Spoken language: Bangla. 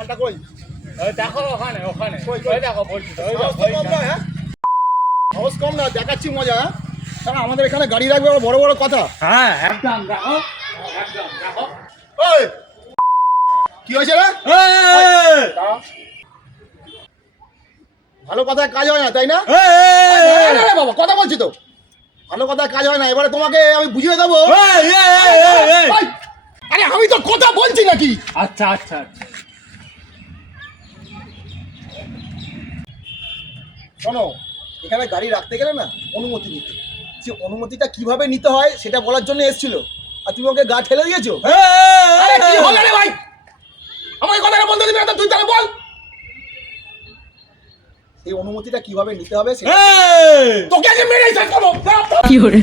মালটা কই? দেখো ওখানে ওখানে কই? ওই দেখো বলছি তো, ওই সাহস দেখো, তো কম ওইখানে। নয়, হ্যাঁ? সাহস কম না, দেখাচ্ছি মজা, হ্যাঁ? কারণ আমাদের এখানে গাড়ি রাখবে আবার বড় বড় কথা। হ্যাঁ একদম দেখো একদম দেখো। ওই কি হয়েছে রে? দাও। ভালো কথায় কাজ হয় না, তাই না? না, না, বাবা, কথা বলছি তো। ভালো কথায় কাজ হয় না, এবারে তোমাকে আমি বুঝিয়ে দেবো। ওই, আরে আমি তো কথা বলছি নাকি? আচ্ছা আচ্ছা আচ্ছা। শোনো, এখানে গাড়ি রাখতে গেলে না অনুমতি নিতে, সে অনুমতিটা কিভাবে নিতে হয় সেটা বলার জন্য এসেছিল, আর তুমি ওকে গা ঠেলে দিয়েছো। আরে কি হলো রে ভাই? আমাকে কথাটা বলতে দিবি না তো, তুই তাহলে বল। এই অনুমতিটা কিভাবে নিতে হবে সেটা তোকে আগে মেরেই শেষ করবো। কি হলো?